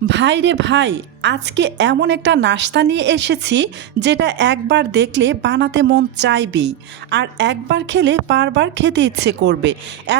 ভাই রে ভাই, আজকে এমন একটা নাস্তা নিয়ে এসেছি যেটা একবার দেখলে বানাতে মন চাইবেই, আর একবার খেলে বারবার খেতে ইচ্ছে করবে।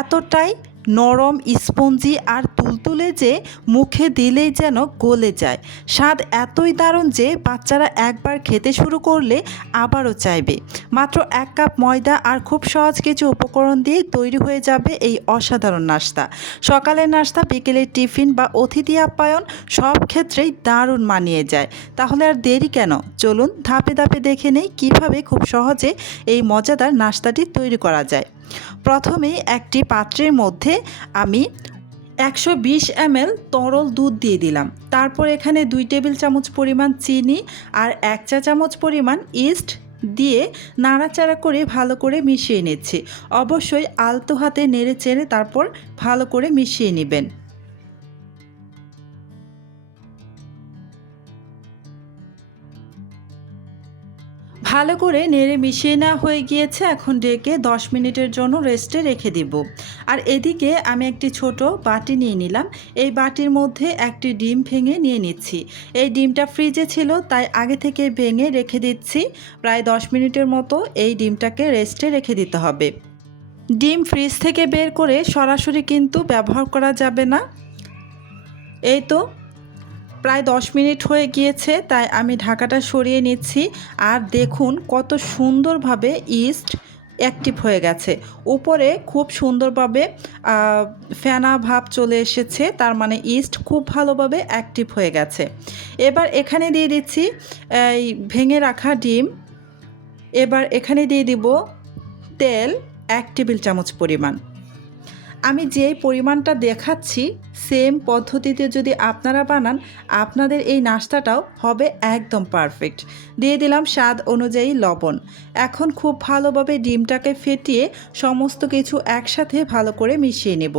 এতটাই নরম, স্পঞ্জি আর তুলতুলে যে মুখে দিলেই যেন গলে যায়। স্বাদ এতই দারুণ যে বাচ্চারা একবার খেতে শুরু করলে আবারও চাইবে। মাত্র 1 কাপ ময়দা আর খুব সহজ কিছু উপকরণ দিয়ে তৈরি হয়ে যাবে এই অসাধারণ নাস্তা। সকালের নাস্তা, বিকেলের টিফিন বা অতিথি আপ্যায়ন সব ক্ষেত্রেই দারুণ মানিয়ে যায়। তাহলে আর দেরি কেন, চলুন ধাপে ধাপে দেখে নেই কীভাবে খুব সহজে এই মজাদার নাস্তাটি তৈরি করা যায়। প্রথমেই একটি পাত্রের মধ্যে আমি 120 ml তরল দুধ দিয়ে দিলাম। তারপর এখানে 2 টেবিল চামচ পরিমাণ চিনি আর 1 চা চামচ পরিমাণ ইস্ট দিয়ে নাড়াচাড়া করে ভালো করে মিশিয়ে নিচ্ছি। অবশ্যই আলতো হাতে নেড়ে চেড়ে তারপর ভালো করে মিশিয়ে নেবেন। ভালো করে নেড়ে মিশিয়ে নেওয়া হয়ে গিয়েছে। এখন ডেকে 10 মিনিটের জন্য রেস্টে রেখে দিব। আর এদিকে আমি একটি ছোট বাটি নিয়ে নিলাম। এই বাটির মধ্যে একটি ডিম ভেঙে নিয়ে নিচ্ছি। এই ডিমটা ফ্রিজে ছিল, তাই আগে থেকে ভেঙে রেখে দিচ্ছি। প্রায় 10 মিনিটের মতো এই ডিমটাকে রেস্টে রেখে দিতে হবে। ডিম ফ্রিজ থেকে বের করে সরাসরি কিন্তু ব্যবহার করা যাবে না। এই তো প্রায় 10 মিনিট হয়ে গিয়েছে, তাই আমি ঢাকাটা সরিয়ে নিচ্ছি। আর দেখুন কত সুন্দরভাবে ইস্ট অ্যাক্টিভ হয়ে গেছে। উপরে খুব সুন্দরভাবে ফেনা ভাব চলে এসেছে, তার মানে ইস্ট খুব ভালোভাবে অ্যাক্টিভ হয়ে গেছে। এবার এখানে দিয়ে দিচ্ছি এই ভেঙে রাখা ডিম। এবার এখানে দিয়ে দিব তেল 1 টেবিল চামচ পরিমাণ। আমি যেই পরিমাণটা দেখাচ্ছি সেম পদ্ধতিতে যদি আপনারা বানান, আপনাদের এই নাস্তাটাও হবে একদম পারফেক্ট। দিয়ে দিলাম স্বাদ অনুযায়ী লবণ। এখন খুব ভালোভাবে ডিমটাকে ফেটিয়ে সমস্ত কিছু একসাথে ভালো করে মিশিয়ে নেব।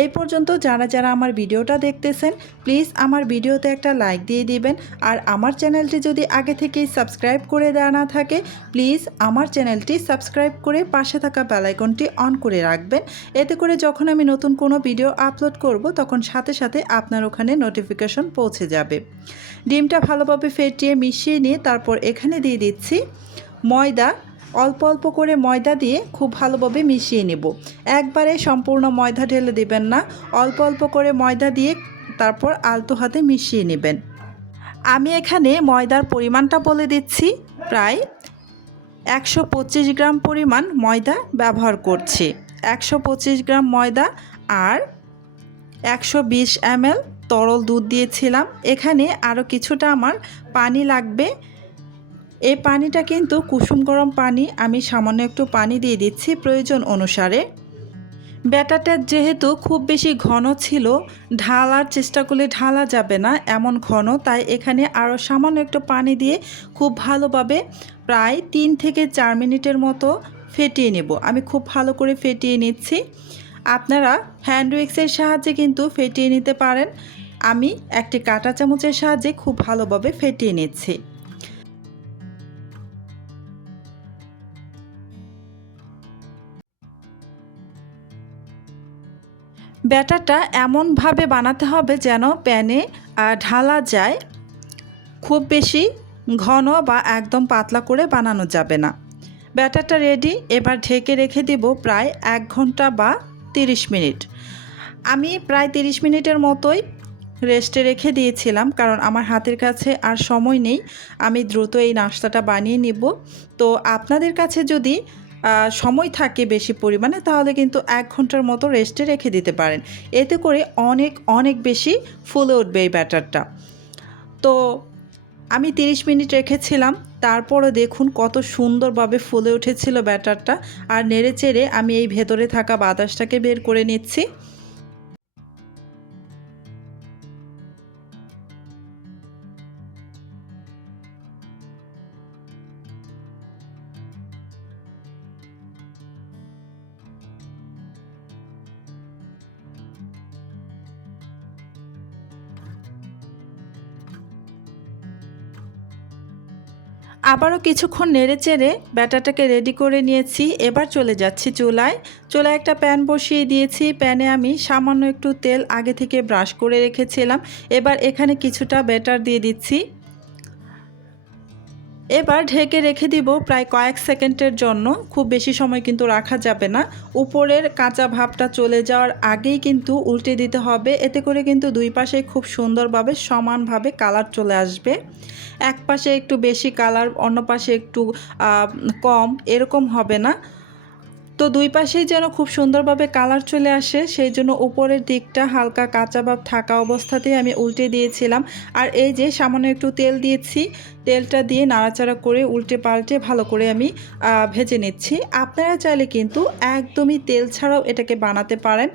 এই পর্যন্ত যারা যারা আমার ভিডিওটা দেখতেছেন, প্লিজ আমার ভিডিওতে একটা লাইক দিয়ে দিবেন। আর আমার চ্যানেলটি যদি আগে থেকেই সাবস্ক্রাইব করে দেওয়া না থাকে, প্লিজ আমার চ্যানেলটি সাবস্ক্রাইব করে পাশে থাকা বেল আইকনটি অন করে রাখবেন। এতে করে যখন আমি নতুন কোনো ভিডিও আপলোড করব, তখন সাথে সাথে আপনার ওখানে নোটিফিকেশন পৌঁছে যাবে। ডিমটা ভালোভাবে ফেটিয়ে মিশিয়ে নিয়ে তারপর এখানে দিয়ে দিচ্ছি ময়দা। অল্প অল্প করে ময়দা দিয়ে খুব ভালোভাবে মিশিয়ে নেব। একবারে সম্পূর্ণ ময়দা ঢেলে দেবেন না, অল্প অল্প করে ময়দা দিয়ে তারপর আলতো হাতে মিশিয়ে নেবেন। আমি এখানে ময়দার পরিমাণটা বলে দিচ্ছি, প্রায় 125 গ্রাম পরিমাণ ময়দা ব্যবহার করছি। 125 গ্রাম ময়দা আর 120 ml তরল দুধ দিয়েছিলাম। এখানে আরও কিছুটা আমার পানি লাগবে। এই পানিটা কিন্তু কুসুম গরম পানি, আমি সামান্য একটু পানি দিয়ে দিচ্ছি প্রয়োজন অনুসারে। ব্যাটারটা যেহেতু খুব বেশি ঘন ছিল, ঢালার চেষ্টা করলে ঢালা যাবে না এমন ঘন, তাই এখানে আরও সামান্য একটু পানি দিয়ে খুব ভালোভাবে প্রায় 3 থেকে 4 মিনিটের মতো ফেটিয়ে নেব। আমি খুব ভালো করে ফেটিয়ে নিচ্ছি। আপনারা হ্যান্ড উইক্সের সাহায্যে কিন্তু ফেটিয়ে নিতে পারেন। আমি একটি কাঁটা চামচের সাহায্যে খুব ভালোভাবে ফেটিয়ে নিচ্ছি। ব্যাটারটা এমনভাবে বানাতে হবে যেন প্যানে ঢালা যায়। খুব বেশি ঘন বা একদম পাতলা করে বানানো যাবে না। ব্যাটারটা রেডি। এবার ঢেকে রেখে দেব প্রায় 1 ঘন্টা বা 30 মিনিট। আমি প্রায় 30 মিনিটের মতোই রেস্টে রেখে দিয়েছিলাম, কারণ আমার হাতের কাছে আর সময় নেই। আমি দ্রুত এই নাস্তাটা বানিয়ে নেব। তো আপনাদের কাছে যদি সময় থাকে বেশি পরিমাণে, তাহলে কিন্তু 1 ঘন্টার মতো রেস্টে রেখে দিতে পারেন। এতে করে অনেক অনেক বেশি ফুলে উঠবে এই ব্যাটারটা। তো আমি 30 মিনিট রেখেছিলাম, তারপরে দেখুন কত সুন্দরভাবে ফুলে উঠেছিল ব্যাটারটা। আর নেড়েচেড়ে আমি এই ভেতরে থাকা বাতাসটাকে বের করে নিচ্ছি। আবারও কিছুক্ষণ নেড়েচেড়ে ব্যাটারটাকে রেডি করে নিয়েছি। এবার চলে যাচ্ছি চুলায়। চুলায় একটা প্যান বসিয়ে দিয়েছি। প্যানে আমি সামান্য একটু তেল আগে থেকে ব্রাশ করে রেখেছিলাম। এবার এখানে কিছুটা ব্যাটার দিয়ে দিচ্ছি। এবার ঢেকে রেখে দিব প্রায় কয়েক সেকেন্ডের জন্য। খুব বেশি সময় কিন্তু রাখা যাবে না। উপরের কাঁচা ভাবটা চলে যাওয়ার আগেই কিন্তু উল্টে দিতে হবে। এতে করে কিন্তু দুই পাশে খুব সুন্দরভাবে সমানভাবে কালার চলে আসবে। এক পাশে একটু বেশি কালার, অন্য পাশে একটু কম, এরকম হবে না। তো দুই পাশেই যেন খুব সুন্দরভাবে কালার চলে আসে, সেই জন্য উপরের দিকটা হালকা কাঁচা ভাব থাকা অবস্থাতেই আমি উল্টে দিয়েছিলাম। আর এই যে সামান্য একটু তেল দিয়েছি, তেলটা দিয়ে নাড়াচাড়া করে উল্টে পাল্টে ভালো করে আমি ভেজে নিচ্ছি। আপনারা চাইলে কিন্তু একদমই তেল ছাড়াও এটাকে বানাতে পারেন।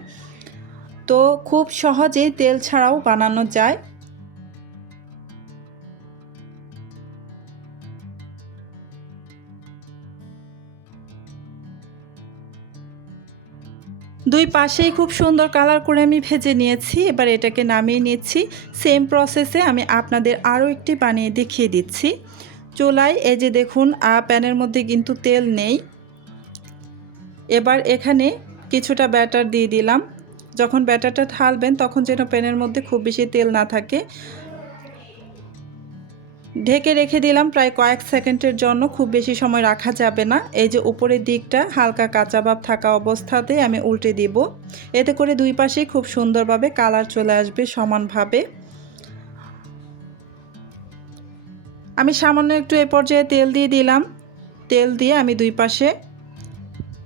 তো খুব সহজেই তেল ছাড়াও বানানো যায়। দুই পাশেই খুব সুন্দর কালার করে আমি ভেজে নিয়েছি। এবার এটাকে নামিয়ে নিচ্ছি। সেম প্রসেসে আমি আপনাদের আরও একটি বানিয়ে দেখিয়ে দিচ্ছি। চুলায় এই যে দেখুন প্যানের মধ্যে কিন্তু তেল নেই। এবার এখানে কিছুটা ব্যাটার দিয়ে দিলাম। যখন ব্যাটারটা ঢালবেন তখন যেন প্যানের মধ্যে খুব বেশি তেল না থাকে। ঢেকে রেখে দিলাম প্রায় কয়েক সেকেন্ডের জন্য। খুব বেশি সময় রাখা যাবে না। এই যে উপরের দিকটা হালকা কাঁচা ভাব থাকা অবস্থাতে আমি উল্টে দিব। এতে করে দুই পাশেই খুব সুন্দরভাবে কালার চলে আসবে সমানভাবে। আমি সামান্য একটু এ পর্যায়ে তেল দিয়ে দিলাম। তেল দিয়ে আমি দুই পাশে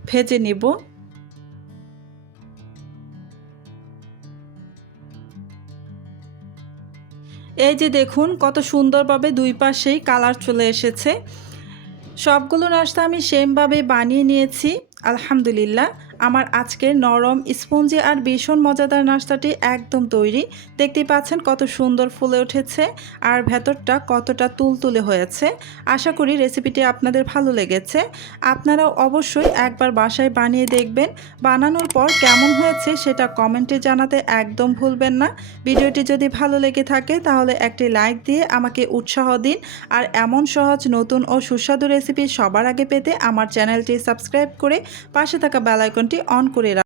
ভেজে নিব। এই যে দেখুন কত সুন্দরভাবে দুই পাশেই কালার চলে এসেছে। সবগুলো নাস্তা আমি সেমভাবে বানিয়ে নিয়েছি। আলহামদুলিল্লাহ, আমার আজকের নরম স্পঞ্জি আর ভীষণ মজাদার নাস্তাটি একদম তৈরি। দেখতেই পাচ্ছেন কত সুন্দর ফুলে উঠেছে আর ভেতরটা কতটা তুলতুলে হয়েছে। আশা করি রেসিপিটি আপনাদের ভালো লেগেছে। আপনারাও অবশ্যই একবার বাসায় বানিয়ে দেখবেন। বানানোর পর কেমন হয়েছে সেটা কমেন্টে জানাতে একদম ভুলবেন না। ভিডিওটি যদি ভালো লেগে থাকে তাহলে একটি লাইক দিয়ে আমাকে উৎসাহ দিন। আর এমন সহজ, নতুন ও সুস্বাদু রেসিপি সবার আগে পেতে আমার চ্যানেলটি সাবস্ক্রাইব করে পাশে থাকা বেল আইকনটি অন করে রাখুন।